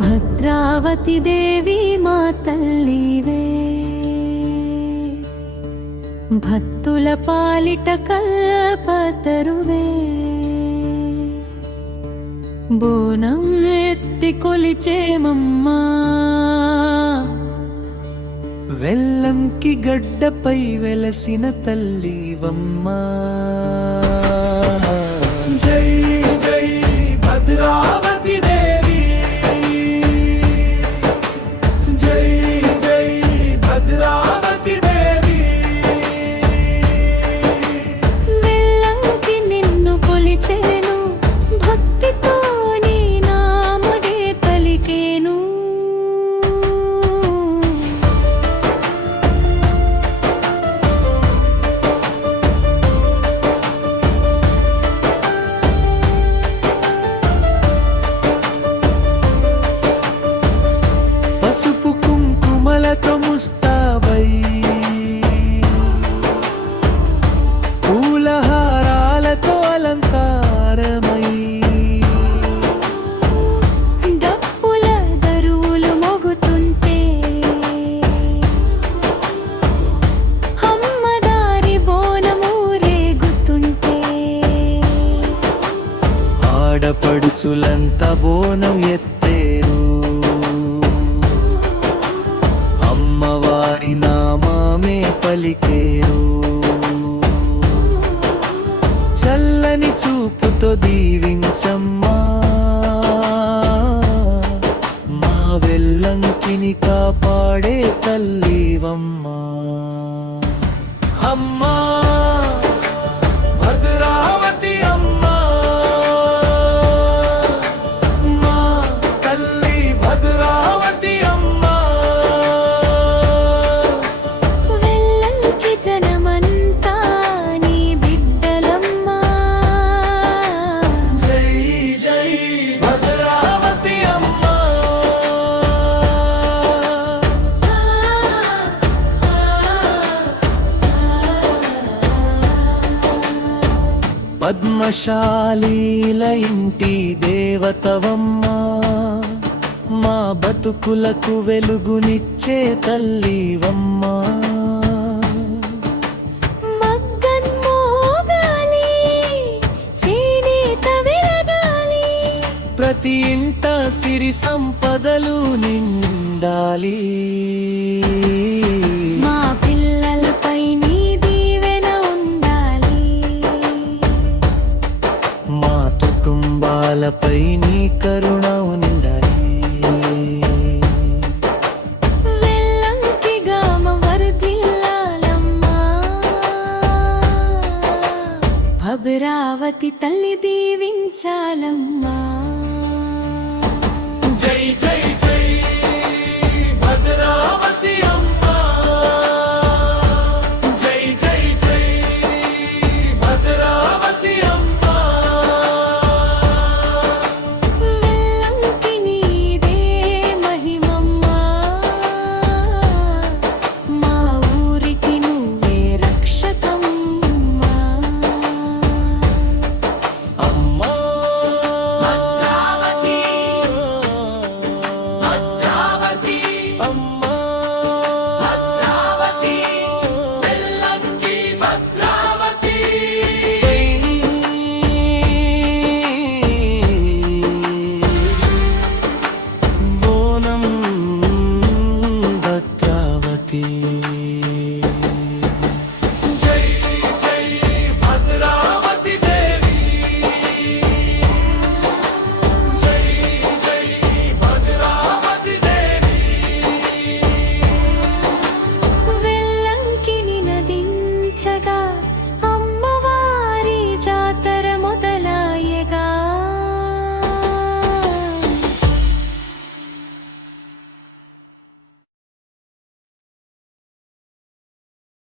భద్రావతి దేవి మా తల్లివే, భక్తుల పాలిట కల్పతరువే. బోనం ఎత్తి కొలిచేమమ్మా, వెల్లంకి గడ్డపై వెలసిన తల్లివమ్మా. జై జై భద్రావతి దేవి, జై జై భద్రావతి దేవి. వెల్లంకి నిన్ను కొలిచేను, భక్తితో నీ నామడే పలికేను. పసుపు కుంకుమలతో ముస్తాబై, పూలహారాలతో అలంకారమై, డప్పుల దరువులు మోగుతుంటే, అమ్మదారి బోనమూరేగుతుంటే, ఆడపడుచులంతా బోనం ఎత్తేరు, అమ్మవారి నామమే పలికేరు. చల్లని చూపుతో దీవించమ్మా, మా వెల్లంకిని కాపాడే తల్లివమ్మా. అమ్మా భద్రావతి అమ్మా, మా తల్లి భద్రావతి అమ్మా. వెల్లంకి జనమంతా నీ బిడ్డలమ్మా. జై జై భద్రావతి అమ్మా. పద్మశాలీల ఇంటి దేవతవమ్మా, మా బతుకులకు వెలుగునిచ్చే తల్లివమ్మా. మగ్గన్మోగాలి, చేనేత వెలగాలి, ప్రతి ఇంట సిరి సంపదలు నిండాలి. మా పిల్లలపై నీ దీవెన ఉండాలి. మా కుటుంబాలపై నీ కరుణ ఉండాలి. వెల్లంకి గామ వర్ధిల్లాలమ్మా, భద్రావతి తల్లి దీవించాలమ్మా. జై జై